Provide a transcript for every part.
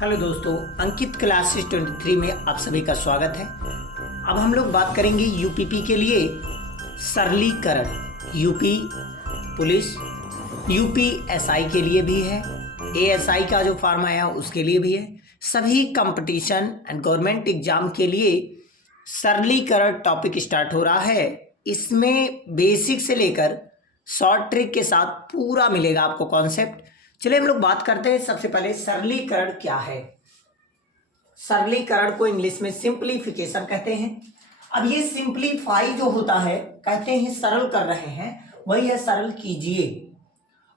Hello दोस्तों, अंकित classes 23 में आप सभी का स्वागत है। अब हम लोग बात करेंगे यूपीपी के लिए सरलीकरण। यूपी पुलिस, यूपी एसआई के लिए भी है, एएसआई का जो फॉर्म आया उसके लिए भी है। सभी कंपटीशन एंड गवर्नमेंट एग्जाम के लिए सरलीकरण टॉपिक स्टार्ट हो रहा है। इसमें बेसिक से लेकर शॉर्ट ट्रिक के साथ पूरा मिलेगा आपको कॉन्सेप्ट। चलिए हम लोग बात करते हैं। सबसे पहले सरलीकरण क्या है। सरलीकरण को इंग्लिश में सिंप्लीफिकेशन कहते हैं। अब ये सिंप्लीफाई जो होता है, कहते हैं सरल कर रहे हैं, वही है सरल कीजिए।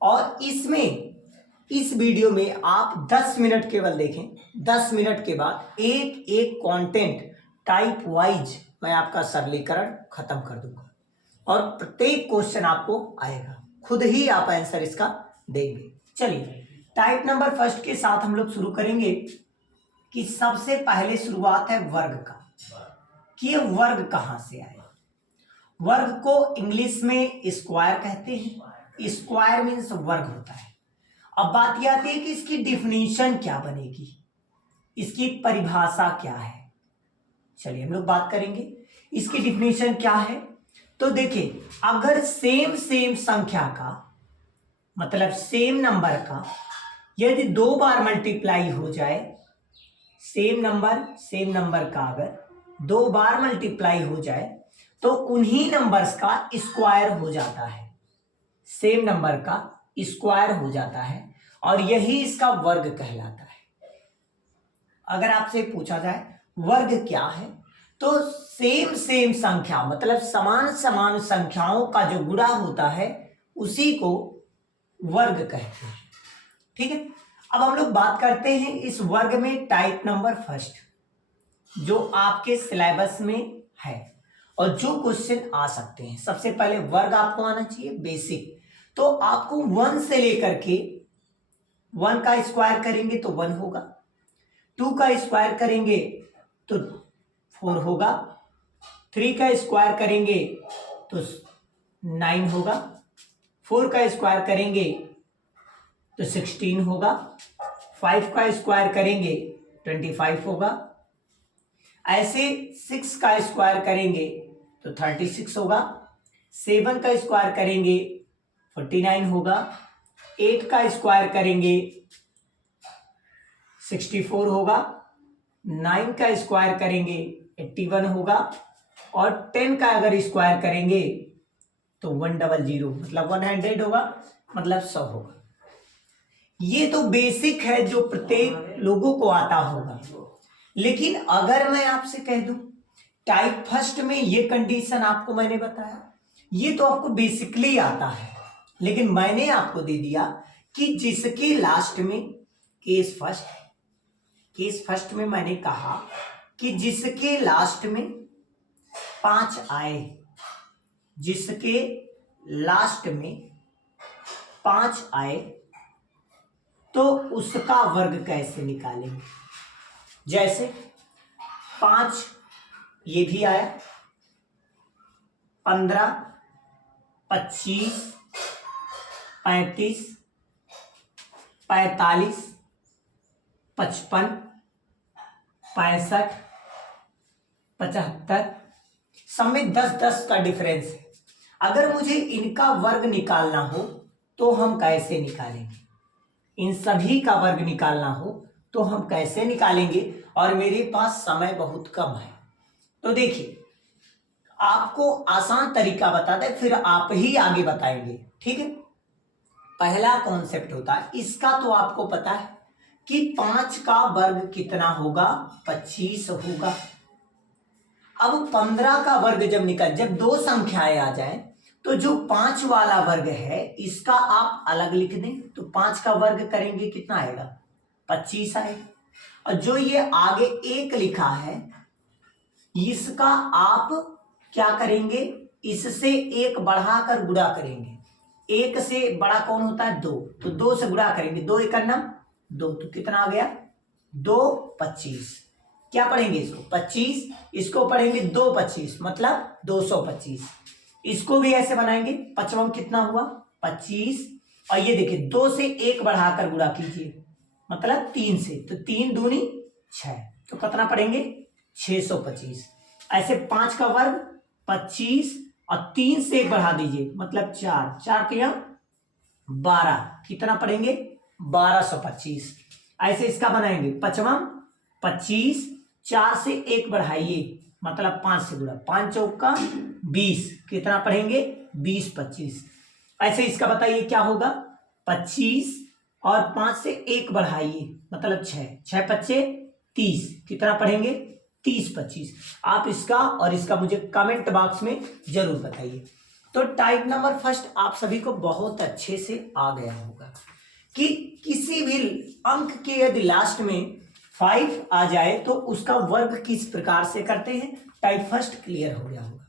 और इसमें इस वीडियो में आप 10 मिनट केवल देखें। 10 मिनट के बाद एक एक कंटेंट टाइप वाइज मैं आपका सरलीकरण खत्म कर दूंगा और प्रत्येक क्वेश्चन आपको आएगा, खुद ही आप आंसर इसका देंगे। चलिए टाइप नंबर फर्स्ट के साथ हम लोग शुरू करेंगे कि सबसे पहले शुरुआत है वर्ग का, कि ये वर्ग कहां से आया। वर्ग को इंग्लिश में स्क्वायर कहते हैं। स्क्वायर मीन्स वर्ग होता है। अब बात यह आती है कि इसकी डिफिनीशन क्या बनेगी, इसकी परिभाषा क्या है। चलिए हम लोग बात करेंगे इसकी डिफिनीशन क्या है। तो देखिए, अगर सेम संख्या का मतलब सेम नंबर का यदि 2 बार मल्टीप्लाई हो जाए, सेम नंबर का अगर 2 बार मल्टीप्लाई हो जाए तो उन्हीं नंबर्स का स्क्वायर हो जाता है। सेम नंबर का स्क्वायर हो जाता है और यही इसका वर्ग कहलाता है। अगर आपसे पूछा जाए वर्ग क्या है, तो सेम संख्या मतलब समान संख्याओं का जो गुणा होता है उसी को वर्ग कहते हैं। ठीक है, अब हम लोग बात करते हैं इस वर्ग में टाइप नंबर फर्स्ट जो आपके सिलेबस में है और जो क्वेश्चन आ सकते हैं। सबसे पहले वर्ग आपको आना चाहिए बेसिक। तो आपको 1 से लेकर के 1 का स्क्वायर करेंगे तो 1 होगा, 2 का स्क्वायर करेंगे तो 4 होगा, 3 का स्क्वायर करेंगे तो 9 होगा, 4 का स्क्वायर करेंगे तो 16 होगा, 5 का स्क्वायर करेंगे 25 होगा, ऐसे 6 का स्क्वायर करेंगे तो 36 होगा, 7 का स्क्वायर करेंगे 49 होगा, 8 का स्क्वायर करेंगे 64 होगा, 9 का स्क्वायर करेंगे 81 होगा और 10 का अगर स्क्वायर करेंगे तो 100 मतलब 100 होगा, मतलब 100 होगा। ये तो बेसिक है जो प्रत्येक लोगों को आता होगा। लेकिन अगर मैं आपसे कह दूं टाइप फर्स्ट में ये कंडीशन आपको मैंने बताया, ये तो आपको बेसिकली आता है, लेकिन मैंने आपको दे दिया कि जिसके लास्ट में केस फर्स्ट में मैंने कहा कि जिसके लास्ट में 5 आए, जिसके लास्ट में 5 आए तो उसका वर्ग कैसे निकालेंगे। जैसे 5 ये भी आया, 15, 25, 35, 45, 55, 65, 75, सब में 10-10 का डिफरेंस है। अगर मुझे इनका वर्ग निकालना हो तो हम कैसे निकालेंगे, इन सभी का वर्ग निकालना हो तो हम कैसे निकालेंगे, और मेरे पास समय बहुत कम है। तो देखिए आपको आसान तरीका बता दे, फिर आप ही आगे बताएंगे। ठीक है, पहला कॉन्सेप्ट होता है इसका, तो आपको पता है कि 5 का वर्ग कितना होगा, 25 होगा। अब 15 का वर्ग जब 2 संख्याएं आ जाएं तो जो 5 वाला वर्ग है इसका आप अलग लिख दें तो 5 का वर्ग करेंगे कितना आएगा, 25 आएगा। और जो ये आगे 1 लिखा है इसका आप क्या करेंगे, इससे 1 बढ़ाकर गुणा करेंगे। 1 से बड़ा कौन होता है, 2, तो 2 से गुणा करेंगे, 2 एकम 2, तो कितना आ गया 2, 25। क्या पढ़ेंगे इसको 25, इसको पढ़ेंगे 2, 25 मतलब 225। इसको भी ऐसे बनाएंगे, 55 कितना हुआ 25, और ये देखिए 2 से 1 बढ़ाकर गुणा कीजिए मतलब 3 से, तो 3 दूनी 6, तो कितना पढ़ेंगे 625। ऐसे 5 का वर्ग 25 और 3 से 1 बढ़ा दीजिए मतलब 4, 4 के यहाँ 12, कितना पढ़ेंगे 1225। ऐसे इसका बनाएंगे पचमम 25, 4 से 1 बढ़ाइए मतलब 5 से गुणा, 5 चौका 20, कितना पढ़ेंगे 2025। ऐसे इसका बताइए क्या होगा 25 और 5 से 1 बढ़ाइए मतलब 6, 6 पच्चे 30, कितना पढ़ेंगे 3025। आप इसका और इसका मुझे कमेंट बॉक्स में जरूर बताइए। तो टाइप नंबर फर्स्ट आप सभी को बहुत अच्छे से आ गया होगा कि किसी भी अंक के यदि लास्ट में 5 आ जाए तो उसका वर्ग किस प्रकार से करते हैं। टाइप फर्स्ट क्लियर हो गया होगा।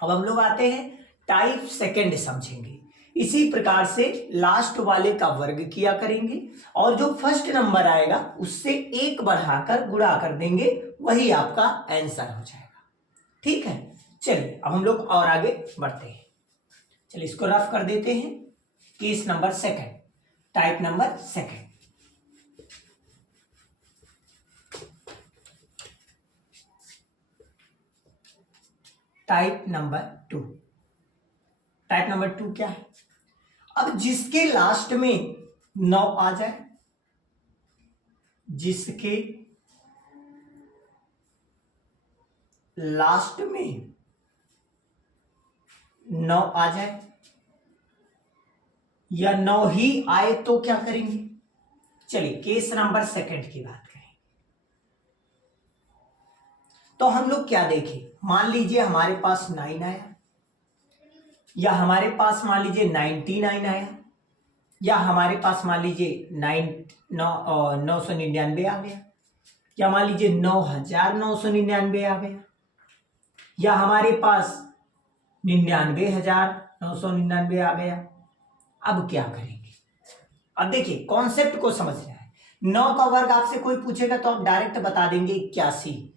अब हम लोग आते हैं टाइप सेकंड समझेंगे। इसी प्रकार से लास्ट वाले का वर्ग किया करेंगे और जो फर्स्ट नंबर आएगा उससे 1 बढ़ाकर गुणा कर देंगे, वही आपका आंसर हो जाएगा। ठीक है, चलिए अब हम लोग और आगे बढ़ते हैं। चलिए इसको रफ कर देते हैं। Case number second, type number second. Type number 2, type number 2 क्या है। अब जिसके लास्ट में 9 आ जाए, जिसके लास्ट में 9 आ जाए या 9 ही आए तो क्या करेंगे। चलिए केस नंबर सेकंड की बात करें तो हम लोग क्या देखें। मान लीजिए हमारे पास 9 आया या हमारे पास मान लीजिए 99 आया या हमारे पास मान लीजिए 999 आ गया या मान लीजिए 9999 आ गया या हमारे पास 99,999 आ गया। अब क्या करेंगे। अब देखिए कॉन्सेप्ट को समझना है। 9 का वर्ग आपसे कोई पूछेगा तो आप डायरेक्ट बता देंगे 81।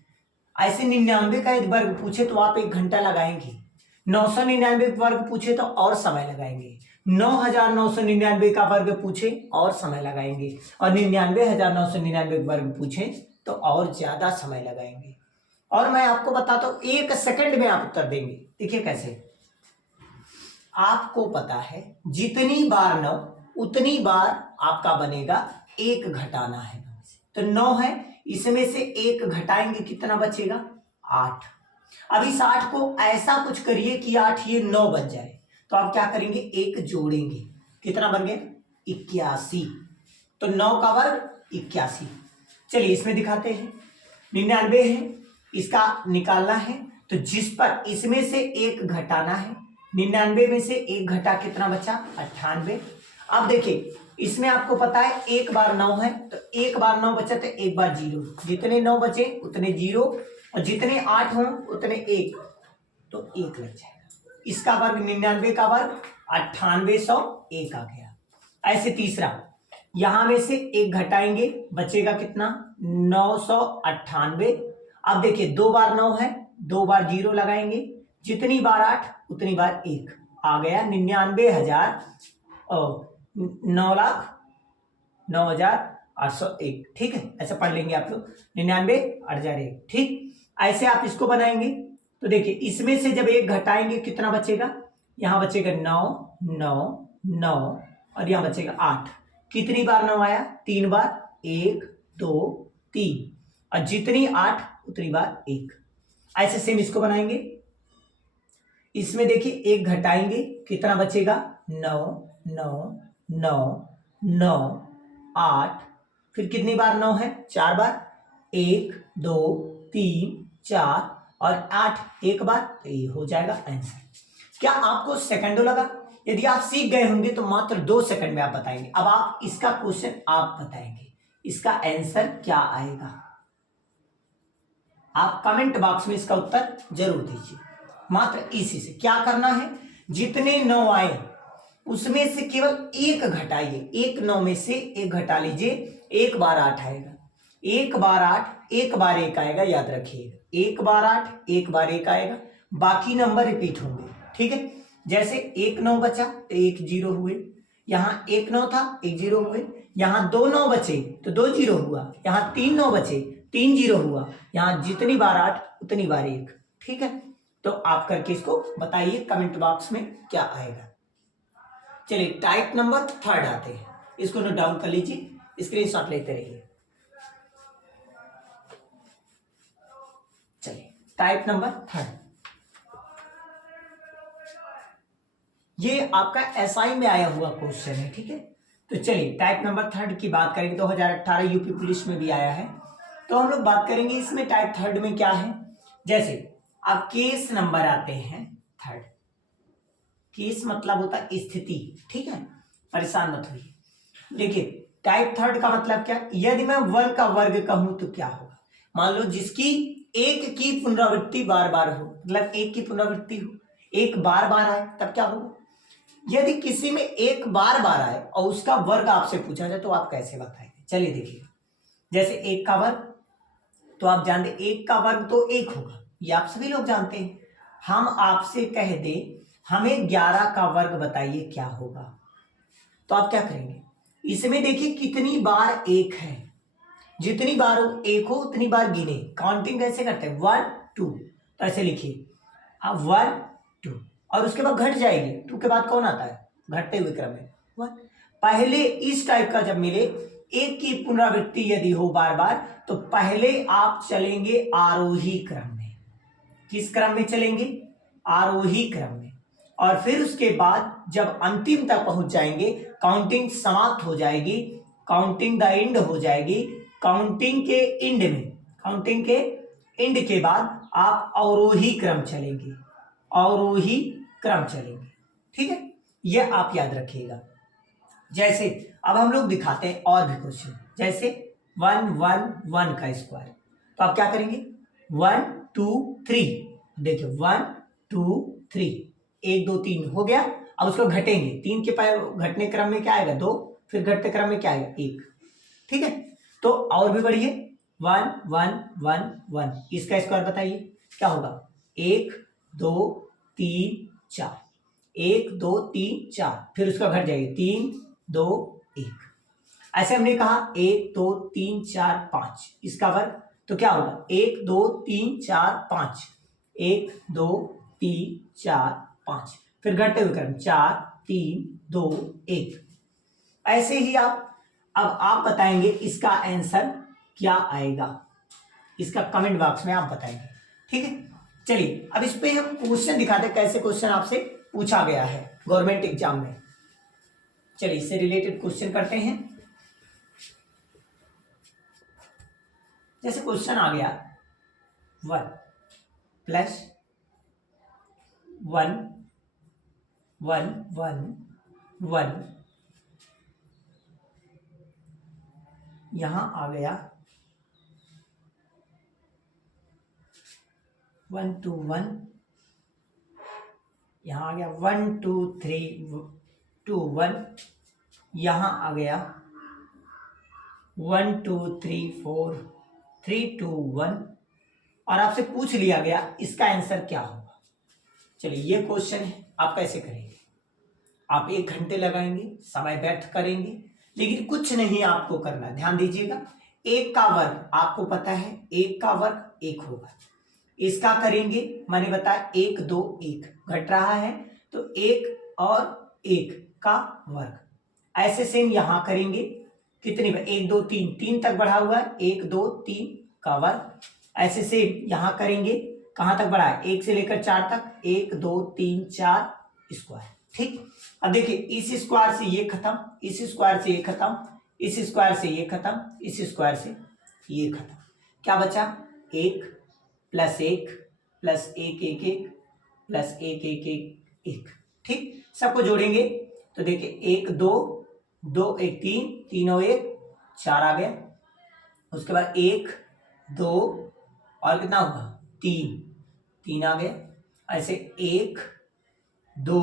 ऐसे 99 का यदि वर्ग पूछे तो आप 1 घंटा लगाएंगे। 999 वर्ग पूछे तो और समय लगाएंगे। 9,999 का वर्ग पूछे और समय लगाएंगे और 99,999 वर्ग पूछे तो और ज्यादा समय लगाएंगे। और मैं आपको बताता हूं 1 सेकंड में आप उत्तर देंगे। देखिए कैसे, आपको पता है जितनी बार 9 उतनी बार आपका बनेगा 1 घटाना है। तो 9 है, इसमें से 1 घटाएंगे कितना बचेगा 8। अब इस 8 को ऐसा कुछ करिए कि 8 ये 9 बन जाए। तो आप क्या करेंगे 1 जोड़ेंगे, कितना बन गया 81। तो 9 का वर्ग 81। चलिए इसमें दिखाते हैं। 99 है, इसका निकालना है तो जिस पर इसमें से 1 घटाना है। 99 में से 1 घटा कितना बचा 98। अब देखिए इसमें आपको पता है 1 बार 9 है तो 1 बार 9 बचा तो 1 बार 0, जितने 9 बचे उतने 0 और जितने 8 हों उतने 1, तो 1 लग जाएगा। इसका वर्ग 99 का वर्ग 9801 आ गया। ऐसे तीसरा, यहां में से 1 घटाएंगे बचेगा कितना 998। अब देखिए 2 बार 9 है, 2 बार 0 लगाएंगे, जितनी बार 8 उतनी बार 1 आ गया 99,000 और 9,09,801। ठीक है, ऐसे पढ़ लेंगे आप लोग 99,801। ठीक, ऐसे आप इसको बनाएंगे तो देखिए इसमें से जब 1 घटाएंगे कितना बचेगा, यहां बचेगा 9 9 9 और यहां बचेगा 8। कितनी बार 9 आया 3 बार, 1 2 3 और जितनी 8 उतनी बार 1। ऐसे सेम इसको बनाएंगे। इसमें देखिए 1 घटाएंगे कितना बचेगा 9 9 9 9 8। फिर कितनी बार 9 है 4 बार, 1 2 3 4 और 8 1 बार, तो ये हो जाएगा आंसर। क्या आपको सेकंडों लगा। यदि आप सीख गए होंगे तो मात्र 2 सेकंड में आप बताएंगे। अब आप इसका क्वेश्चन आप बताएंगे, इसका आंसर क्या आएगा। आप कमेंट बॉक्स में इसका उत्तर जरूर दीजिए। मात्र इसी से क्या करना है, जितने 9 आए उसमें से केवल 1 घटाइए। 1 9 में से 1 घटा लीजिए, 1 बार 8 आएगा, 1 बार 8 1 बार 1 आएगा, याद रखिएगा 1 बार 8 1 बार 1 आएगा, बाकी नंबर रिपीट होंगे। ठीक है, जैसे 1 9 बचा तो 1 0 हुए, यहाँ 1 9 था 1 0 हुए, यहाँ 2 9 बचे तो 2 जीरो हुआ, यहाँ 3 9 बचे 3 जीरो हुआ, यहाँ जितनी बार 8 उतनी बार 1। ठीक है, तो आप करके इसको बताइए कमेंट बॉक्स में क्या आएगा। चलिए टाइप नंबर 3 आते हैं, इसको नोट डाउन कर लीजिए, स्क्रीनशॉट लेते रहिए। चलिए टाइप नंबर 3, ये आपका एसआई में आया हुआ क्वेश्चन है। ठीक है, तो चलिए टाइप नंबर 3 की बात करेंगे। 2018 यूपी पुलिस में भी आया है, तो हम लोग बात करेंगे इसमें टाइप 3 में क्या है। जैसे अब केस नंबर आते हैं 3, केस मतलब होता है स्थिति। ठीक है, परेशान मत होइए। देखिए टाइप 3 का मतलब क्या, यदि मैं 1 का वर्ग कहूं तो क्या होगा। मान लो जिसकी 1 की पुनरावृत्ति बार बार हो, मतलब 1 की पुनरावृत्ति हो, 1 बार बार आए तब क्या होगा। यदि किसी में 1 बार बार आए और उसका वर्ग आपसे पूछा जाए तो आप कैसे बताएंगे। चलिए देखिए, जैसे 1 का वर्ग तो आप जानते 1 का वर्ग तो 1 होगा, ये आप सभी लोग जानते हैं। हम आपसे कह दें हमें 11 का वर्ग बताइए क्या होगा, तो आप क्या करेंगे। इसमें देखिए कितनी बार 1 है, जितनी बार 1 हो उतनी बार गिने। काउंटिंग कैसे करते हैं, 1 2, तो ऐसे लिखिए अब 1 2 और उसके बाद घट जाएगी। 2 के बाद कौन आता है, घटते हुए क्रम में 1। पहले इस टाइप का जब मिले 1 की पुनरावृत्ति यदि हो बार बार, तो पहले आप चलेंगे आरोही क्रम में। किस क्रम में चलेंगे, आरोही क्रम में। और फिर उसके बाद जब अंतिम तक पहुंच जाएंगे, काउंटिंग समाप्त हो जाएगी, काउंटिंग द एंड हो जाएगी। काउंटिंग के एंड में, काउंटिंग के एंड के बाद आप अवरोही क्रम चलेंगे, अवरोही क्रम चलेंगे। ठीक है, यह आप याद रखिएगा। जैसे अब हम लोग दिखाते हैं और भी क्वेश्चन, जैसे 1 1 1 का स्क्वायर, तो आप क्या करेंगे 1 2 3, देखिए 1 2 3, 1 2 3 हो गया। अब उसको घटेंगे, 3 के घटने क्रम में क्या आएगा 2, फिर घटते क्रम में क्या आएगा 1। ठीक है, तो और भी बढ़िए 1 1 1 1, इसका स्क्वायर बताइए क्या होगा, 1 2 3 4, 1 2 3 4, फिर उसका घट जाएगी 3 2 1। ऐसे हमने कहा 1 2 3 4 5, इसका वर्ग तो क्या होगा 1 2 3 4 5, 1 2 3 4 5, फिर घटते हुए क्रम 4 3 2 1। ऐसे ही आप अब आप बताएंगे इसका आंसर क्या आएगा, इसका कमेंट बॉक्स में आप बताएंगे। ठीक है, चलिए अब इस पे हम क्वेश्चन दिखाते हैं, कैसे क्वेश्चन आपसे पूछा गया है गवर्नमेंट एग्जाम में। चलिए इससे रिलेटेड क्वेश्चन करते हैं। जैसे क्वेश्चन आ गया 1 प्लस 1 1 1 1, यहां आ गया 1 2 1, यहां आ गया 1 2 3 2 1, यहां आ गया 1 2 3 4 3 2 1, और आपसे पूछ लिया गया इसका आंसर क्या होगा। चलिए ये क्वेश्चन है, आप कैसे करेंगे। आप 1 घंटे लगाएंगे, समय व्यर्थ करेंगे, लेकिन कुछ नहीं आपको करना, ध्यान दीजिएगा। 1 का वर्ग आपको पता है, 1 का वर्ग 1 होगा, इसका करेंगे मैंने बताया 1 2 1 घट रहा है तो 1 और 1 का वर्ग। ऐसे सेम यहां करेंगे, कितनी बार 1 2 3 3 तक बढ़ा हुआ है, 1 2 3 का वर्ग। ऐसे सेम यहां करेंगे, कहां तक बढ़ा है 1 से लेकर 4 तक, 1 2 3 4 स्क्वायर। ठीक, अब देखिए इस स्क्वायर से ये खत्म, इस स्क्वायर से ये खत्म, इस स्क्वायर से ये खत्म, इस स्क्वायर से ये खत्म, क्या बचा 1 प्लस 1 प्लस 1 1 1 प्लस 1 1 1 1। ठीक, सबको जोड़ेंगे तो देखिए 1 2 2 1 3 3 और 1 4 आ गया, उसके बाद 1 2 और कितना होगा 3 3 आ गया, ऐसे 1 2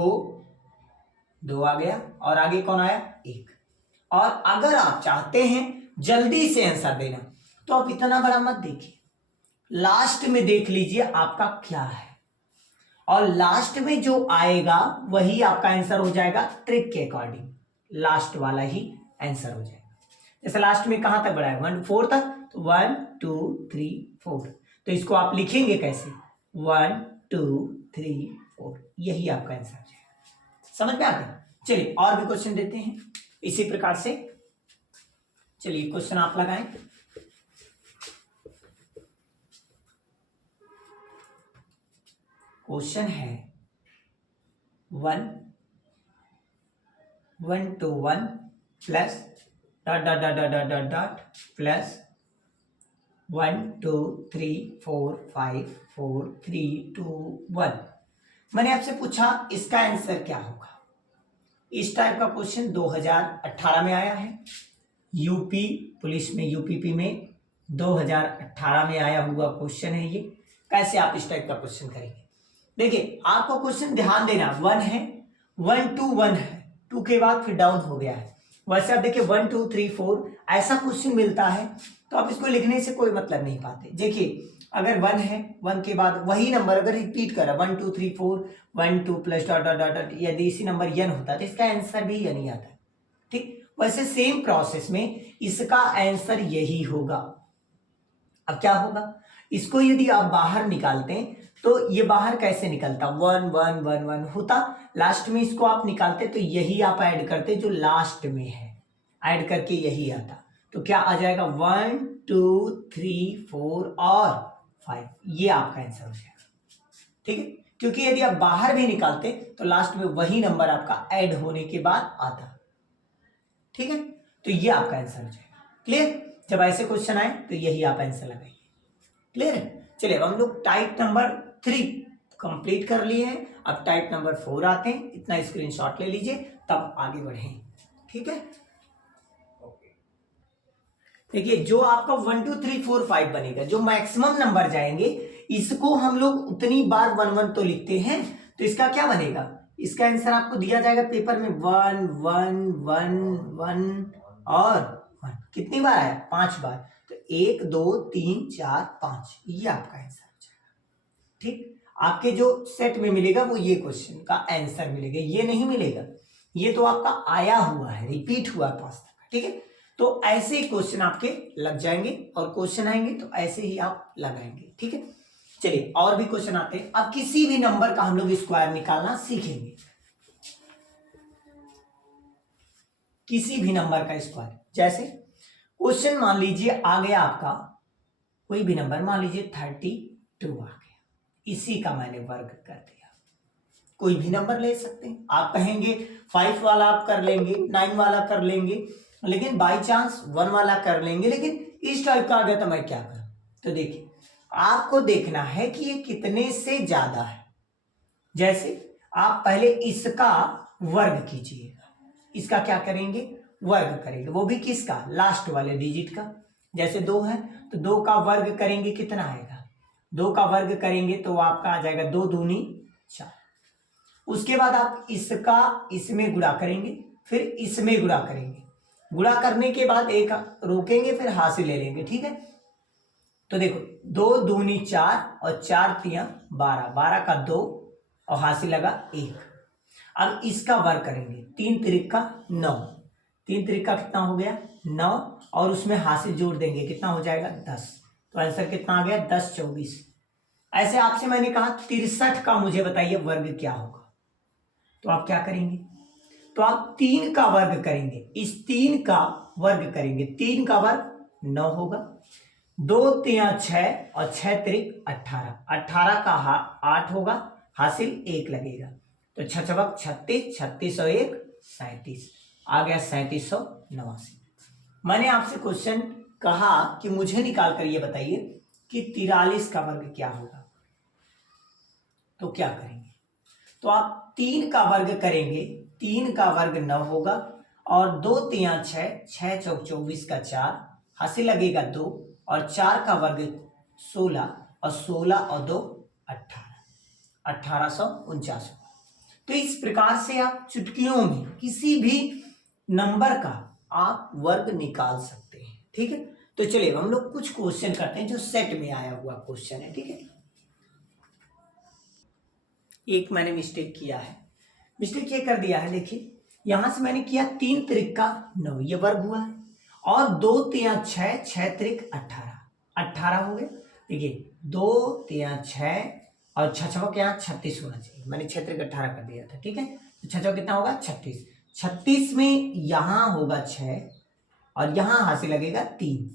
2 आ गया, और आगे कौन आया 1। और अगर आप चाहते हैं जल्दी से आंसर देना तो आप इतना बड़ा मत देखिए, लास्ट में देख लीजिए आपका क्या है, और लास्ट में जो आएगा वही आपका आंसर हो जाएगा। ट्रिक के अकॉर्डिंग लास्ट वाला ही आंसर हो जाएगा। जैसे लास्ट में कहाँ तक बढ़ाया 1 4 तक, तो 1 2 3 4। तो इसको आप लिखेंगे कैसे 1 2 3 4, यही आपका आंसर है। समझ में आ गया? चलिए और भी क्वेश्चन देते हैं इसी प्रकार से। चलिए क्वेश्चन आप लगाएं। क्वेश्चन है 1 1 2 1 plus dot dot dot dot dot dot plus 1 2 3 4 5 4 3 2 1। मैंने आपसे पूछा इसका आंसर क्या होगा। इस टाइप का क्वेश्चन 2018 में आया है, यूपी पुलिस में, यूपीपी में 2018 में आया हुआ क्वेश्चन है ये। कैसे आप इस टाइप का क्वेश्चन करेंगे? देखिए आपको क्वेश्चन ध्यान देना, 1 है 1 2 1 है, 2 के बाद फिर डाउन हो गया है। वैसे आप देखिए 1 2 3 4 ऐसा क्वेश्चन मिलता है तो आप इसको लिखने से कोई मतलब नहीं पाते। देखिए अगर 1 है, 1 के बाद वही नंबर अगर रिपीट करा 1 2 3 4 1 2 प्लस डॉट डॉट डॉट, यदि इसी नंबर n होता तो इसका आंसर भी n ही आता है। ठीक, वैसे सेम प्रोसेस में इसका आंसर यही होगा। अब क्या होगा, इसको यदि आप बाहर निकालते हैं तो ये बाहर कैसे निकलता 1 1 1 1 होता, लास्ट में इसको आप निकालते तो यही आप ऐड करते जो लास्ट में है, ऐड करके यही आता। तो क्या आ जाएगा 1 2 3 4 और 5, ये आपका आंसर हो जाएगा। ठीक है, क्योंकि यदि आप बाहर भी निकालते तो लास्ट में वही नंबर आपका ऐड होने के बाद आता। ठीक है, तो ये आपका आंसर हो जाएगा। क्लियर? जब ऐसे क्वेश्चन आए तो यही आप आंसर लगाइए। क्लियर है? चलिए अब हम लोग टाइप नंबर 3 कंप्लीट कर लिए हैं, अब टाइप नंबर 4 आते हैं। इतना स्क्रीनशॉट ले लीजिए तब आगे बढ़ें। ठीक है, देखिए जो आपका 1 2 3 4 5 बनेगा, जो मैक्सिमम नंबर जाएंगे इसको हम लोग उतनी बार 1 1 तो लिखते हैं, तो इसका क्या बनेगा, इसका आंसर आपको दिया जाएगा पेपर में 1 1 1 1 और 1। कितनी बार आया? 5 बार। तो 1 2 3 4 5, ये आपका आंसर हो जाएगा। ठीक, आपके जो सेट में मिलेगा वो ये क्वेश्चन का आंसर मिलेगा, ये नहीं मिलेगा, ये तो आपका आया हुआ है, रिपीट हुआ पास तक। ठीक है, तो ऐसे ही क्वेश्चन आपके लग जाएंगे और क्वेश्चन आएंगे तो ऐसे ही आप लगाएंगे। ठीक है, चलिए और भी क्वेश्चन आते हैं। अब किसी भी नंबर का हम लोग स्क्वायर निकालना सीखेंगे, किसी भी नंबर का स्क्वायर। जैसे क्वेश्चन मान लीजिए आ गया आपका कोई भी नंबर, मान लीजिए 32 आ गया, इसी का मैंने वर्ग कर दिया। कोई भी नंबर ले सकते हैं, आप कहेंगे 5 वाला आप कर लेंगे, 9 वाला कर लेंगे, लेकिन बाई चांस 1 वाला कर लेंगे, लेकिन इस टाइप का आ गया तो मैं क्या करूं। तो देखिए आपको देखना है कि ये कितने से ज्यादा है। जैसे आप पहले इसका वर्ग कीजिएगा, इसका क्या करेंगे, वर्ग करेंगे, वो भी किसका, लास्ट वाले डिजिट का। जैसे 2 है तो 2 का वर्ग करेंगे, कितना आएगा, 2 का वर्ग करेंगे तो आपका आ जाएगा 2 दूनी 4। उसके बाद आप इसका इसमें गुणा करेंगे, फिर इसमें गुणा करेंगे, गुणा करने के बाद एक रोकेंगे, फिर हासिल ले लेंगे। ठीक है, तो देखो 2 दूनी 4 और 4 तिया 12, 12 का 2 और हासिल लगा 1। अब इसका वर्ग करेंगे, 3 त्रिक का 9, 3 त्रिक का कितना हो गया 9, और उसमें हासिल जोड़ देंगे, कितना हो जाएगा 10। तो आंसर कितना आ गया 10 24। ऐसे आपसे मैंने कहा 63 का मुझे बताइए वर्ग क्या होगा, तो आप क्या करेंगे, तो आप 3 का वर्ग करेंगे, इस 3 का वर्ग करेंगे, 3 का वर्ग 9 होगा, 2 तिया 6 और 6 त्रिक 18, 18 का 8 होगा, हासिल 1 लगेगा, तो 6 छबक 36, 36 और 1 37, आ गया 3789। मैंने आपसे क्वेश्चन कहा कि मुझे निकाल कर ये बताइए कि 43 का वर्ग क्या होगा, तो क्या करेंगे, तो आप 3 का वर्ग करेंगे, 3 का वर्ग 9 होगा, और 2 तिया 6, 6 चौक 24 का 4, हासिल लगेगा 2, और 4 का वर्ग 16, और 16 और 2 18, 1849। तो इस प्रकार से आप चुटकियों में किसी भी नंबर का आप वर्ग निकाल सकते हैं। ठीक है, तो चलिए हम लोग कुछ क्वेश्चन करते हैं जो सेट में आया हुआ क्वेश्चन है। ठीक है, एक मैंने मिस्टेक किया है, मिस्टेक ये कर दिया है, देखिए यहां से मैंने किया 3 त्रिक का 9, ये वर्ग हुआ है, और 2 तिया 6, 6 त्रिक 18, 18 हो गए। देखिए 2 तिया 6 और 6 छवा क्या 36 होना चाहिए, मैंने 6 त्रिक 18 कर दिया था, ठीक है। तो 6 छवा कितना होगा 36, 36 में यहाँ होगा 6 और यहाँ हासिल लगेगा 3,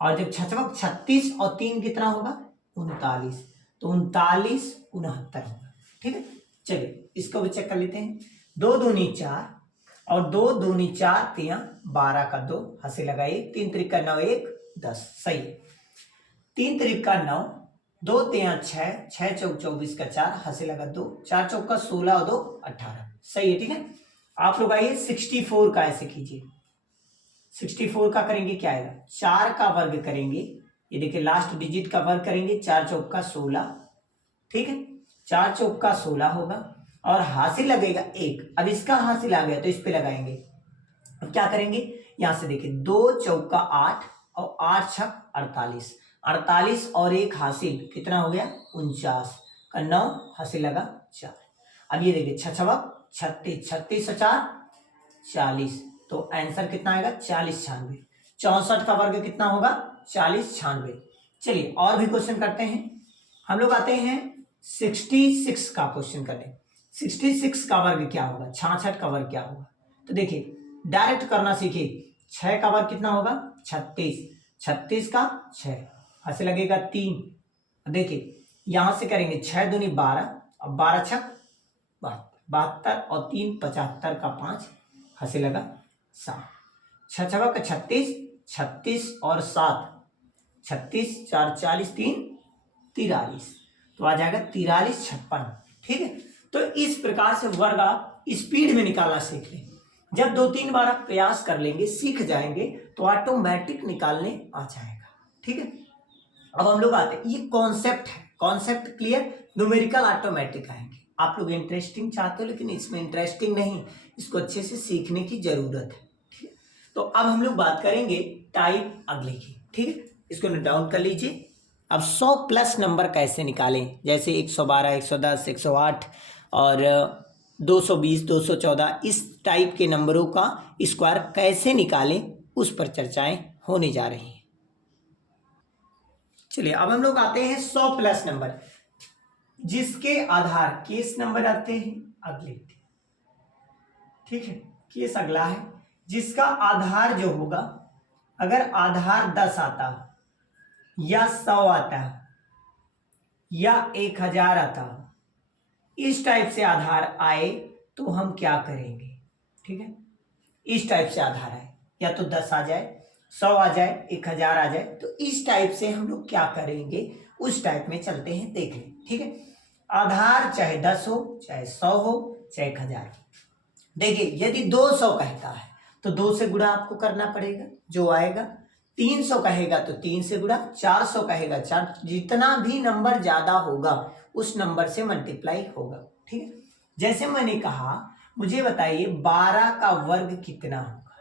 और जब 6 छवा 36 और 3 कितना होगा 39, तो 39 69 होगा, ठीक है। चलिए इसको भी चेक कर लेते हैं। 2 दूनी 4 और 2 दूनी 4 तिया 12 का 2 हासिल लगा 1, 3 त्रिक का 9 1 10, सही है। 3 त्रिक का 9, 2 तिया 6, 6 चौक 24 का 4 हासिल लगा 2, 4 चौक का 16 और 2 18, सही है, ठीक है। आप लोग आइए 64 का ऐसे कीजिए। 64 का करेंगे क्या आएगा, 4 का वर्ग करेंगे, ये देखिए लास्ट डिजिट का वर्ग करेंगे, 4 चौक का 16, ठीक है, 4 चौक का 16 होगा और हासिल लगेगा 1। अब इसका हासिल आ गया तो इस पे लगाएंगे। अब क्या करेंगे, यहां से देखिए 2 चौक का 8 और 8 छक 48, 48 और 1 हासिल कितना हो गया 49 का 9 हासिल लगा 4। अब ये देखिए 6 छवा 36, 36 और 4 40, तो आंसर कितना आएगा 40 96। 64 का वर्ग कितना होगा 40 96। चलिए और भी क्वेश्चन करते हैं। हम लोग आते हैं 66 का क्वेश्चन करने। 66 का वर्ग क्या होगा, 66 का वर्ग क्या होगा, तो देखिए डायरेक्ट करना सीखिए। 6 का वर्ग कितना होगा 36, 36 का 6 ऐसे लगेगा 3। देखिए यहां से करेंगे 6 दूनी 12 और 12 छक 72 और 3 75 का 5 हंसे लगा 7, 6 छवा का 36, 36 और 7 36 4 40 3 43, तो आ जाएगा 43 56, ठीक है। तो इस प्रकार से वर्ग आप स्पीड में निकालना सीख लें। जब 2-3 बार आप प्रयास कर लेंगे सीख जाएंगे तो ऑटोमेटिक निकालने आ जाएगा, ठीक है। अब हम लोग आते हैं, ये कॉन्सेप्ट है, कॉन्सेप्ट क्लियर, न्यूमेरिकल ऑटोमेटिक आएंगे। आप लोग इंटरेस्टिंग चाहते हो लेकिन इसमें इंटरेस्टिंग नहीं, इसको अच्छे से सीखने की जरूरत है, ठीक है। तो अब हम लोग बात करेंगे टाइप अगले की, ठीक है। इसको नोट डाउन कर लीजिए। अब 100 प्लस नंबर कैसे निकालें, जैसे 112 110 108 और 220 214, इस टाइप के नंबरों का स्क्वायर कैसे निकालें उस पर चर्चाएं होने जा रही हैं। चलिए अब हम लोग आते हैं 100 प्लस नंबर, जिसके आधार केस नंबर आते हैं अगले, ठीक है। केस अगला है जिसका आधार जो होगा, अगर आधार 10 आता या 100 आता या 1000 आता, इस टाइप से आधार आए तो हम क्या करेंगे, ठीक है। इस टाइप से आधार आए, या तो 10 आ जाए 100 आ जाए 1000 आ जाए, तो इस टाइप से हम लोग क्या करेंगे उस टाइप में चलते हैं, देख लें, ठीक है। आधार चाहे 10 हो चाहे 100 हो चाहे 1000 हो। देखिए यदि 200 कहता है तो 2 से गुणा आपको करना पड़ेगा जो आएगा, 300 कहेगा तो 3 से गुणा, 400 कहेगा 4, जितना भी नंबर ज्यादा होगा उस नंबर से मल्टीप्लाई होगा, ठीक है। जैसे मैंने कहा मुझे बताइए 12 का वर्ग कितना होगा,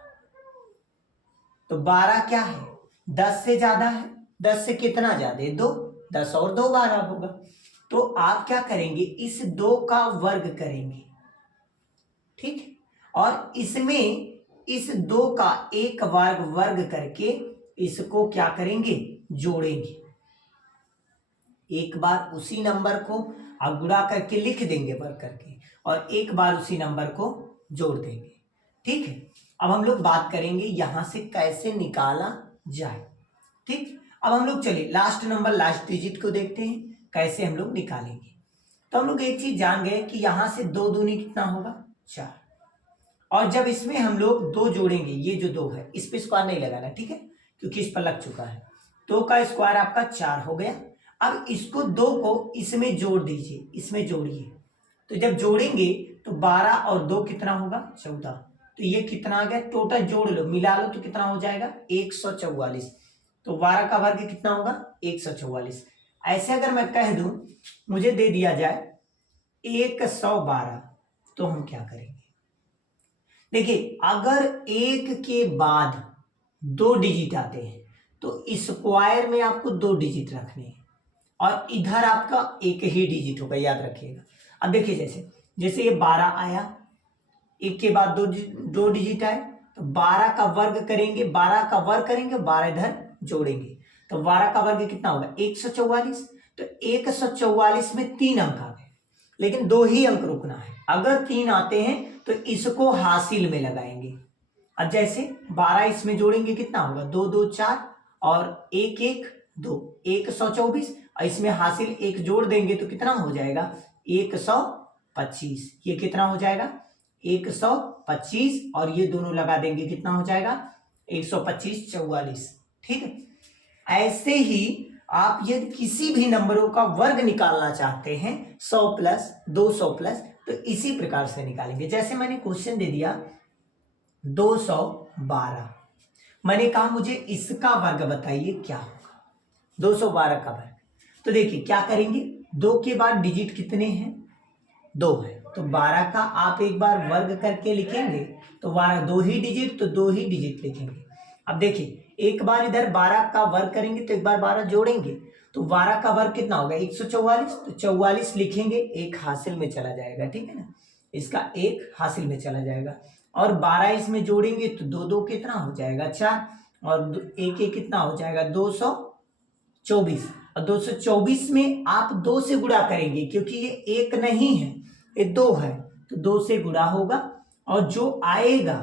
तो 12 क्या है 10 से ज्यादा है, 10 से कितना ज्यादा है 2, 10 और 2 12 होगा। तो आप क्या करेंगे इस 2 का वर्ग करेंगे, ठीक है, और इसमें इस 2 का एक वर्ग करके इसको क्या करेंगे जोड़ेंगे, एक बार उसी नंबर को आप गुणा करके लिख देंगे वर्ग करके, और एक बार उसी नंबर को जोड़ देंगे, ठीक है। अब हम लोग बात करेंगे यहां से कैसे निकाला जाए, ठीक। अब हम लोग चलिए लास्ट नंबर लास्ट डिजिट को देखते हैं कैसे हम लोग निकालेंगे। तो हम लोग एक चीज जान गए कि यहां से 2 दूनी कितना होगा 4, और जब इसमें हम लोग 2 जोड़ेंगे, ये जो 2 है इस पे स्क्वायर नहीं लगाना, ठीक है, क्योंकि इस पर लग चुका है। 2 का स्क्वायर आपका 4 हो गया। अब इसको 2 को इसमें जोड़ दीजिए, इसमें जोड़िए, तो जब जोड़ेंगे तो 12 और 2 कितना होगा 14, तो ये कितना आ गया टोटल जोड़ लो मिला लो तो कितना हो जाएगा 144। तो 12 का वर्ग कितना होगा 144। ऐसे अगर मैं कह दूं मुझे दे दिया जाए 112, तो हम क्या करेंगे, देखिए अगर 1 के बाद 2 डिजिट आते हैं तो स्क्वायर में आपको 2 डिजिट रखने हैं और इधर आपका एक ही डिजिट होगा, याद रखिएगा। अब देखिए जैसे जैसे ये 12 आया, 1 के बाद 2 डिजिट आए तो 12 का वर्ग करेंगे, 12 का वर्ग करेंगे, 12 इधर जोड़ेंगे, तो 12 का वर्ग कितना होगा 144। तो 144 में 3 अंक आ गए, लेकिन 2 ही अंक रुकना है। अगर 3 आते हैं तो इसको हासिल में लगाएंगे। अब जैसे 12 इसमें जोड़ेंगे कितना होगा 2 2 4 और 1 1 2, 124, और इसमें हासिल 1 जोड़ देंगे तो कितना हो जाएगा 125। ये कितना हो जाएगा 125, और ये दोनों लगा देंगे कितना हो जाएगा 125 44। ठीक है। ऐसे ही आप यदि किसी भी नंबरों का वर्ग निकालना चाहते हैं 100 प्लस 200 प्लस, तो इसी प्रकार से निकालेंगे। जैसे मैंने क्वेश्चन दे दिया 212, मैंने कहा मुझे इसका वर्ग बताइए क्या होगा 212 का वर्ग। तो देखिए क्या करेंगे, 2 के बाद डिजिट कितने हैं 2 है, तो 12 का आप एक बार वर्ग करके लिखेंगे तो 12 2 ही डिजिट, तो 2 ही डिजिट लिखेंगे। अब देखिए एक बार इधर 12 का वर्ग करेंगे तो एक बार 12 जोड़ेंगे, तो 12 का वर्ग कितना होगा 144, तो 44 लिखेंगे, एक हासिल में चला जाएगा। ठीक है ना, इसका एक हासिल में चला जाएगा, और 12 इसमें जोड़ेंगे तो 2 2 कितना हो जाएगा 4, और 1 1 कितना हो जाएगा 224, और 224 में आप 2 से गुणा करेंगे क्योंकि ये 1 नहीं है ये 2 है, तो 2 से गुणा होगा, और जो आएगा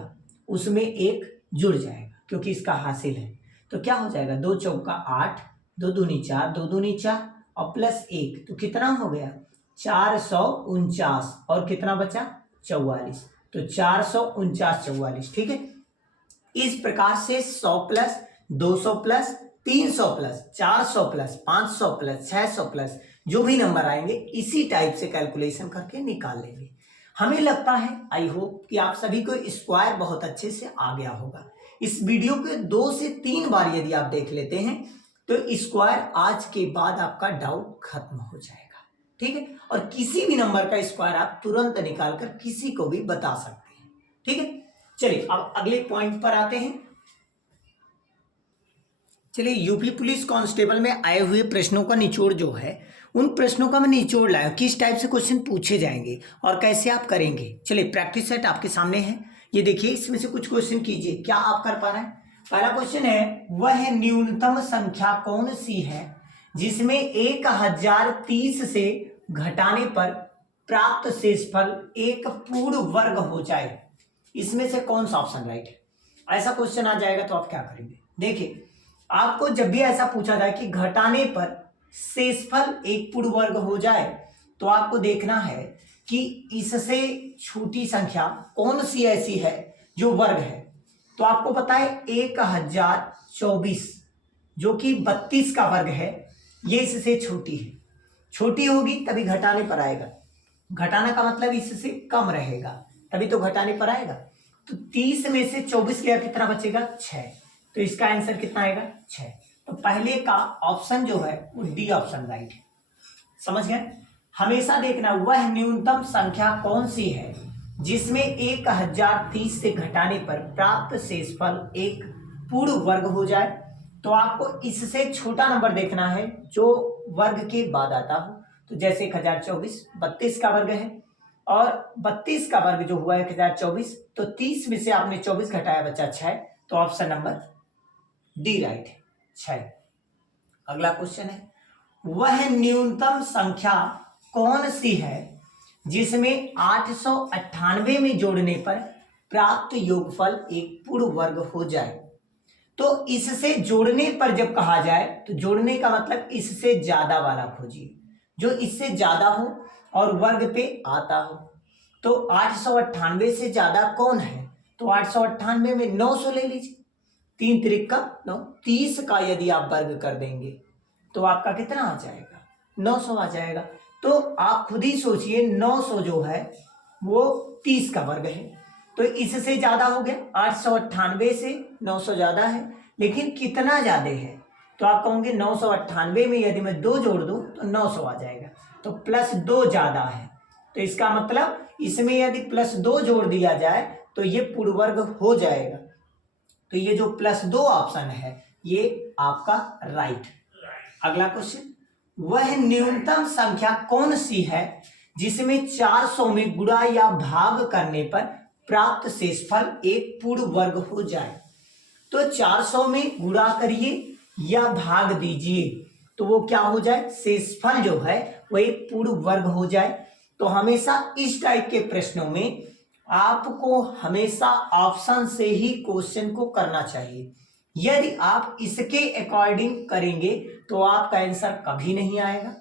उसमें 1 जुड़ जाएगा क्योंकि इसका हासिल है। तो क्या हो जाएगा 2 चौका 8, 2 दूनी 4, 2 दूनी 4 और प्लस 1, तो कितना हो गया 449, और कितना बचा 44, तो 449 44। ठीक है, इस प्रकार से 100 plus 200 plus 300 plus 400 plus 500 plus 600 plus जो भी नंबर आएंगे इसी टाइप से कैलकुलेशन करके निकाल लेंगे। हमें लगता है, आई होप कि आप सभी को स्क्वायर बहुत अच्छे से आ गया होगा। इस वीडियो के 2 से 3 बार यदि आप देख लेते हैं तो स्क्वायर आज के बाद आपका डाउट खत्म हो जाएगा। ठीक है, और किसी भी नंबर का स्क्वायर आप तुरंत निकालकर किसी को भी बता सकते हैं। ठीक है, चलिए अब अगले पॉइंट पर आते हैं। चलिए, यूपी पुलिस कांस्टेबल में आए हुए प्रश्नों का निचोड़ जो है, उन प्रश्नों का मैं निचोड़ लाया, किस टाइप से क्वेश्चन पूछे जाएंगे और कैसे आप करेंगे। चलिए, प्रैक्टिस सेट आपके सामने है, ये देखिए, इसमें से कुछ क्वेश्चन कीजिए, क्या आप कर पा रहे हैं। पहला क्वेश्चन है, वह न्यूनतम संख्या कौन सी है जिसमें 1030 से घटाने पर प्राप्त शेषफल एक पूर्ण वर्ग हो जाए, इसमें से कौन सा ऑप्शन राइट है। ऐसा क्वेश्चन आ जाएगा तो आप क्या करेंगे। देखिए, आपको जब भी ऐसा पूछा जाए कि घटाने पर शेषफल एक पूर्ण वर्ग हो जाए, तो आपको देखना है कि इससे छोटी संख्या कौन सी ऐसी है जो वर्ग है। तो आपको पता है 1024 जो कि 32 का वर्ग है, ये इससे छोटी है, छोटी होगी तभी घटाने पर आएगा, घटाना का मतलब इससे कम रहेगा तभी तो घटाने पर आएगा। तो 30 में से 24 गया कितना बचेगा 6, तो इसका आंसर कितना आएगा 6। तो पहले का ऑप्शन जो है वो डी ऑप्शन राइट है। समझ गए, हमेशा देखना वह न्यूनतम संख्या कौन सी है जिसमें 1030 से घटाने पर प्राप्त शेषफल एक पूर्ण वर्ग हो जाए। तो आपको इससे छोटा नंबर देखना है जो वर्ग के बाद आता हो। तो जैसे 1024 32 का वर्ग है, और 32 का वर्ग जो हुआ 1024, तो 30 में से आपने 24 घटाया बचा 6, तो ऑप्शन नंबर डी राइट है 6। अगला क्वेश्चन है, वह न्यूनतम संख्या कौन सी है जिसमें 898 में जोड़ने पर प्राप्त योगफल एक पूर्ण वर्ग हो जाए। तो इससे जोड़ने पर जब कहा जाए तो जोड़ने का मतलब इससे ज्यादा वाला खोजिए, जो इससे ज्यादा हो और वर्ग पे आता हो। तो 898 से ज्यादा कौन है, तो 898 में 900 ले लीजिए, 3 त्रिक का 9, 30 का यदि आप वर्ग कर देंगे तो आपका कितना आ जाएगा 900 आ जाएगा। तो आप खुद ही सोचिए 900 जो है वो 30 का वर्ग है, तो इससे ज्यादा हो गया, 898 से 900 ज्यादा है, लेकिन कितना ज्यादा है, तो आप कहोगे 998 में यदि मैं 2 जोड़ दूं तो 900 आ जाएगा, तो +2 ज्यादा है। तो इसका मतलब इसमें यदि +2 जोड़ दिया जाए तो ये पूर्ण वर्ग हो जाएगा। तो ये जो +2 ऑप्शन है ये आपका राइट। अगला क्वेश्चन, वह न्यूनतम संख्या कौन सी है जिसमें 400 में गुणा या भाग करने पर प्राप्त शेषफल एक पूर्ण वर्ग हो जाए। तो 400 में गुणा करिए या भाग दीजिए तो वो क्या हो जाए, शेषफल जो है वो एक पूर्ण वर्ग हो जाए। तो हमेशा इस टाइप के प्रश्नों में आपको हमेशा ऑप्शन से ही क्वेश्चन को करना चाहिए। यदि आप इसके अकॉर्डिंग करेंगे तो आपका आंसर कभी नहीं आएगा,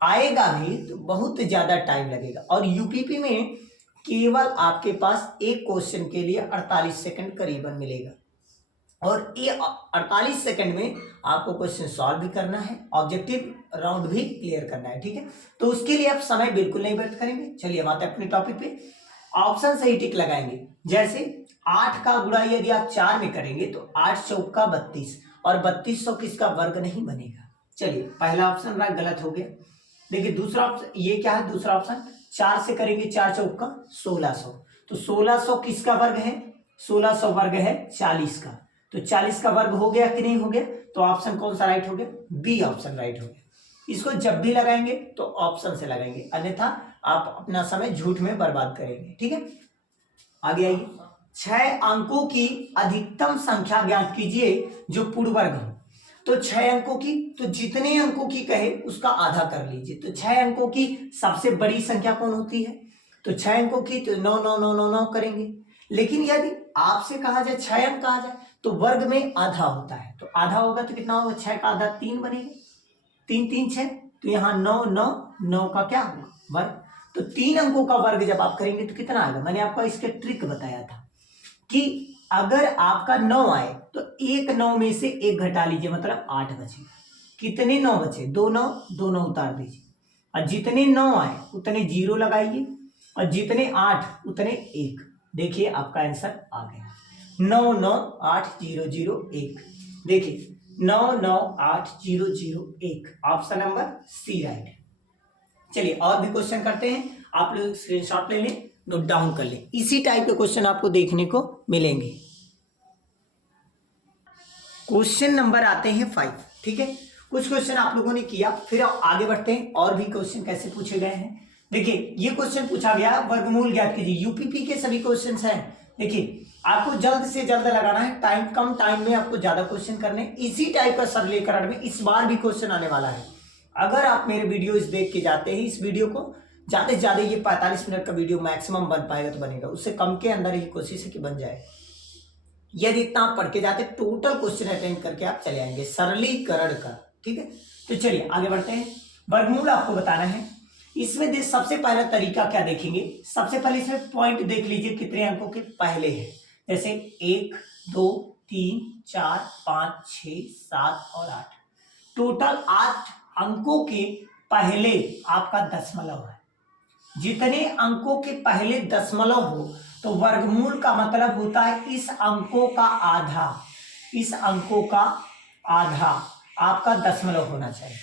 आएगा भी तो बहुत ज्यादा टाइम लगेगा। और यूपीपी में केवल आपके पास एक क्वेश्चन के लिए 48 सेकंड करीबन मिलेगा और ये 48 सेकंड में आपको क्वेश्चन सॉल्व भी करना है, ऑब्जेक्टिव राउंड भी क्लियर करना है, ठीक है। तो उसके लिए आप समय बिल्कुल नहीं व्यर्थ करेंगे। चलिए अब आते हैं अपने टॉपिक पे। ऑप्शन से ही टिक लगाएंगे। जैसे 8 का गुणा यदि आप 4 में करेंगे तो 8 चौका 32 और 3200 किसका वर्ग नहीं बनेगा। चलिए पहला ऑप्शन रहा, गलत हो गया। देखिए दूसरा ऑप्शन, ये क्या है दूसरा ऑप्शन, 4 से करेंगे 4 चौका 1600, तो 1600 किसका वर्ग है, 1600 वर्ग है 40 का, तो 40 का वर्ग हो गया कि नहीं हो गया। तो ऑप्शन कौन सा राइट हो गया, बी ऑप्शन राइट हो गया। इसको जब भी लगाएंगे तो ऑप्शन से लगाएंगे, अन्यथा आप अपना समय झूठ में बर्बाद करेंगे, ठीक है। आगे आइए, 6 अंकों की अधिकतम संख्या ज्ञात कीजिए जो पूर्ण वर्ग हो। तो 6 अंकों की, तो जितने अंकों की कहे उसका आधा कर लीजिए। तो 6 अंकों की सबसे बड़ी संख्या कौन होती है, तो 6 अंकों की तो 9 9 9 9 9 करेंगे। लेकिन यदि आपसे कहा जाए 6 अंक कहा जाए तो वर्ग में आधा होता है, तो आधा होगा तो कितना होगा, 6 का आधा 3 बनेगा, 3 3 6, तो यहाँ 9 9 9 का क्या होगा वर्ग। तो 3 अंकों का वर्ग जब आप करेंगे तो कितना आएगा, मैंने आपको इसके ट्रिक बताया था कि अगर आपका 9 आए तो एक 9 में से एक घटा लीजिए, मतलब 8 बचे। कितने 9 बचे, 2 9, 2 9 उतार दीजिए, और जितने 9 आए उतने 0 लगाइए, और जितने 8 उतने 1। देखिए आपका आंसर आ गया 9 9 8 0 0 1। देखिए 9 9 8 0 0 1, ऑप्शन नंबर सी राइट है। चलिए और भी क्वेश्चन करते हैं, आप लोग स्क्रीनशॉट ले लें, नोट डाउन कर लें, इसी टाइप के क्वेश्चन आपको देखने को मिलेंगे। क्वेश्चन नंबर आते हैं 5, ठीक है। कुछ क्वेश्चन आप लोगों ने किया, फिर आगे बढ़ते हैं और भी क्वेश्चन कैसे पूछे गए हैं। देखिए ये क्वेश्चन पूछा गया वर्गमूल ज्ञात कीजिए, यूपीपी के सभी क्वेश्चंस हैं। देखिए आपको जल्द से जल्द लगाना है, टाइम कम टाइम में आपको ज्यादा क्वेश्चन करने। इसी टाइप का सरलीकरण में इस बार भी क्वेश्चन आने वाला है। अगर आप मेरे वीडियो देख के जाते हैं, इस वीडियो को ज्यादा से ज्यादा, ये 45 मिनट का वीडियो मैक्सिमम बन पाएगा तो बनेगा, उससे कम के अंदर ही कोशिश है कि बन जाए। यदि इतना आप पढ़ के जाते टोटल क्वेश्चन अटेंड करके आप चले आएंगे सरलीकरण का, ठीक है। तो चलिए आगे बढ़ते हैं। वर्गमूल आपको बताना है। इसमें सबसे पहला तरीका क्या देखेंगे, सबसे पहले इसमें पॉइंट देख लीजिए कितने अंकों के पहले हैं। जैसे 1 2 3 4 5 6 7 और 8, टोटल 8 अंकों के पहले आपका दशमलव है। जितने अंकों के पहले दशमलव हो तो वर्गमूल का मतलब होता है इस अंकों का आधा, इस अंकों का आधा आपका दशमलव होना चाहिए।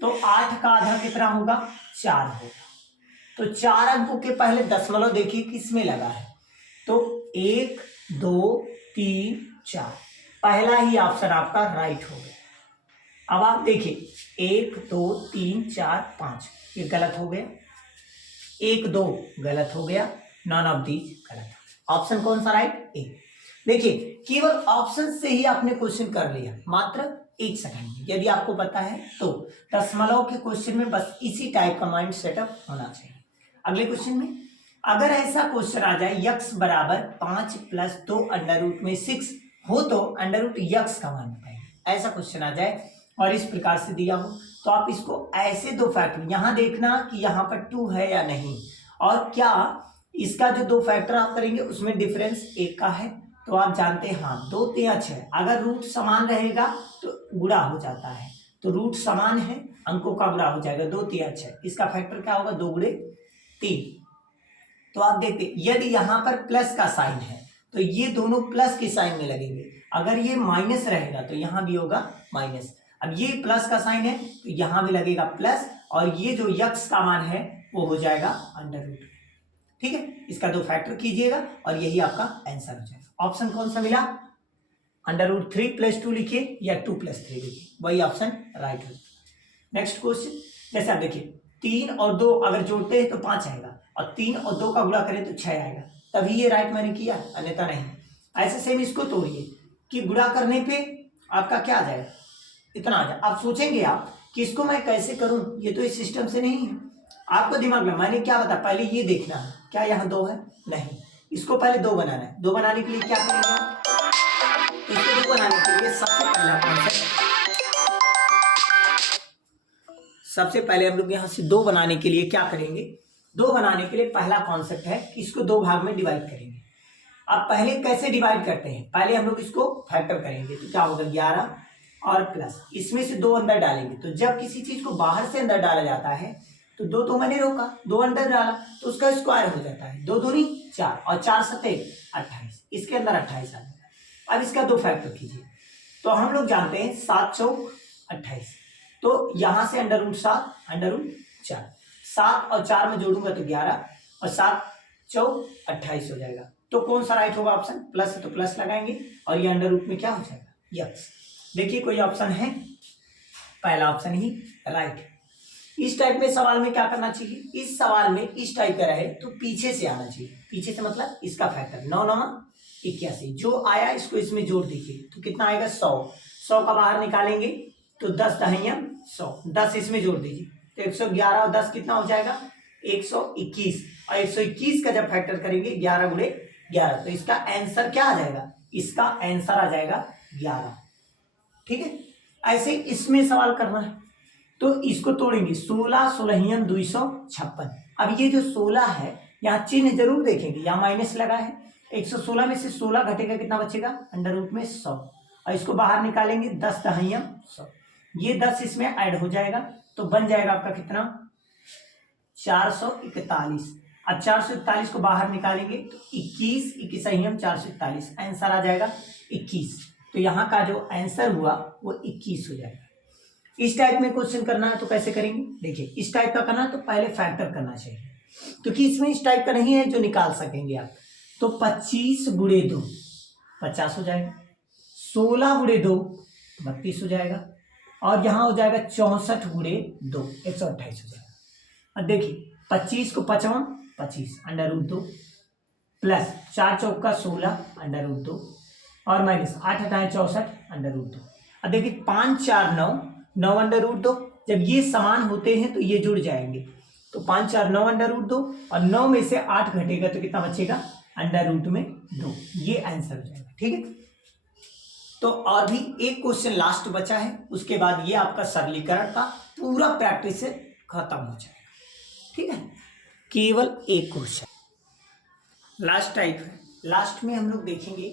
तो 8 का आधा कितना होगा, 4 होगा। तो 4 अंकों के पहले दशमलव देखिए किसमें लगा है, तो 1 2 3 4, पहला ही ऑप्शन आपका राइट हो गया। अब आप देखिए 1 2 3 4 5, ये गलत हो गया, 1 2 गलत हो गया, नॉन ऑफ दीज गलत। ऑप्शन कौन सा राइट, ए। देखिए केवल ऑप्शन से ही आपने क्वेश्चन कर लिया मात्र 1 सेकंड में। यदि आपको पता है तो दशमलव के क्वेश्चन में बस इसी टाइप का माइंड सेटअप होना चाहिए। अगले क्वेश्चन में अगर ऐसा क्वेश्चन आ जाए x बराबर 5 + 2 √6 हो तो √x का मान बताइए, ऐसा क्वेश्चन आ जाए और इस प्रकार से दिया हो तो आप इसको ऐसे दो फैक्टर, यहां देखना कि यहाँ पर 2 है या नहीं, और क्या इसका जो 2 फैक्टर आप करेंगे उसमें डिफरेंस 1 का है, तो आप जानते हैं हाँ 2 3 6, अगर रूट समान रहेगा तो गुणा हो जाता है, तो रूट समान है अंकों का गुणा हो जाएगा, 2 3 6, इसका फैक्टर क्या होगा 2 × 3। तो आप देखते यदि यहाँ पर प्लस का साइन है तो ये दोनों प्लस के साइन में लगेंगे, अगर ये माइनस रहेगा तो यहाँ भी होगा माइनस। अब ये प्लस का साइन है तो यहाँ भी लगेगा प्लस, और ये जो यक्स का मान है वो हो जाएगा √, ठीक है। इसका 2 फैक्टर कीजिएगा और यही आपका आंसर हो जाएगा। ऑप्शन कौन सा मिला, √3 + 2 लिखिए या 2 + 3 लिखिए, वही ऑप्शन राइट हो जाएगा। नेक्स्ट क्वेश्चन, जैसे आप देखिए 3 और 2 अगर जोड़ते हैं तो 5 आएगा, और 3 और 2 का गुणा करें तो 6 आएगा। तभी ये राइट मैंने किया, अन्यथा नहीं। ऐसे सेम इसको तोड़िए कि गुणा करने पे आपका क्या आ जाएगा, इतना आ जाए। आप सोचेंगे आप कि इसको मैं कैसे करूं, ये तो इस सिस्टम से नहीं है। आपको दिमाग में मैंने क्या बताया, पहले ये देखना है क्या यहाँ 2 है, नहीं, इसको पहले 2 बनाना है। 2 बनाने के लिए क्या करेंगे, इसको 2 बनाने के लिए सबसे पहले हम लोग यहाँ से 2 बनाने के लिए क्या करेंगे, 2 बनाने के लिए पहला कॉन्सेप्ट है कि इसको 2 भाग में डिवाइड करेंगे। अब पहले कैसे डिवाइड करते हैं, पहले हम लोग इसको फैक्टर करेंगे तो क्या होगा 11 और प्लस, इसमें से 2 अंदर डालेंगे। तो जब किसी चीज को बाहर से अंदर डाला जाता है तो 2 तो मैंने रोका, 2 अंदर डाला तो उसका स्क्वायर हो जाता है, 2 दूनी 4 और 4 सत्ते 28, इसके अंदर 28 आ जाता है। अब इसका 2 फैक्टर कीजिए तो हम लोग जानते हैं 7 चौक 28, तो यहां से √7 √4, 7 और 4 में जोड़ूंगा तो 11 और 7 चौक 28 हो जाएगा। तो कौन सा राइट होगा ऑप्शन, प्लस है तो प्लस लगाएंगे और ये अंडर रूट में क्या हो जाएगा, यस। देखिए कोई ऑप्शन है, पहला ऑप्शन ही राइट। इस टाइप में सवाल में क्या करना चाहिए, इस सवाल में इस टाइप का रहे तो पीछे से आना चाहिए, पीछे से मतलब इसका फैक्टर 9 9 81, जो आया इसको इसमें जोड़ दीजिए तो कितना आएगा 100, 100 का बाहर निकालेंगे तो 10 दहिया 100, 10 इसमें जोड़ दीजिए तो 111 और 10 कितना हो जाएगा 121, और 121 का जब फैक्टर करेंगे 11 गुणे 11 तो इसका आंसर क्या आ जाएगा, इसका आंसर आ जाएगा 11। ठीक है, ऐसे इसमें सवाल करना है तो इसको तोड़ेंगे 16 16 256। अब ये जो 16 है यहाँ चिन्ह जरूर देखेंगे, यहाँ माइनस लगा है, 116 में से 16 घटेगा कितना बचेगा अंडर रूट में 100, और इसको बाहर निकालेंगे 10 दहिया 100, ये 10 इसमें ऐड हो जाएगा तो बन जाएगा आपका कितना 441। अब 441 को बाहर निकालेंगे तो 21 21 441, आंसर आ जाएगा 21। तो यहाँ का जो आंसर हुआ वो 21 हो जाएगा। इस टाइप में क्वेश्चन करना है तो कैसे करेंगे, देखिए इस टाइप का करना है तो पहले फैक्टर करना चाहिए, क्योंकि इसमें इस टाइप का नहीं है जो निकाल सकेंगे आप। तो 25 गुणे 2 50 हो जाएगा, 16 गुणे 2 32 हो जाएगा, और यहाँ हो जाएगा 64 गुणे 2 128 हो जाएगा। अब देखिए 25 को 55 25 अंडर रूट 2 प्लस 4 चौका 16 अंडर रूट 2 और माइनस 8 हटाए 64 अंडर रूट 2। अब देखिए 5 4 9 9 अंडर रूट 2, जब ये समान होते हैं तो ये जुड़ जाएंगे, तो 5 4 9 अंडर रूट 2 और 9 में से 8 घटेगा तो कितना बचेगा अंडर रूट में 2, ये आंसर हो जाएगा। ठीक है, तो और भी एक क्वेश्चन लास्ट बचा है, उसके बाद ये आपका सरलीकरण का पूरा प्रैक्टिस से खत्म हो जाएगा। ठीक है, केवल एक क्वेश्चन लास्ट टाइप है, लास्ट में हम लोग देखेंगे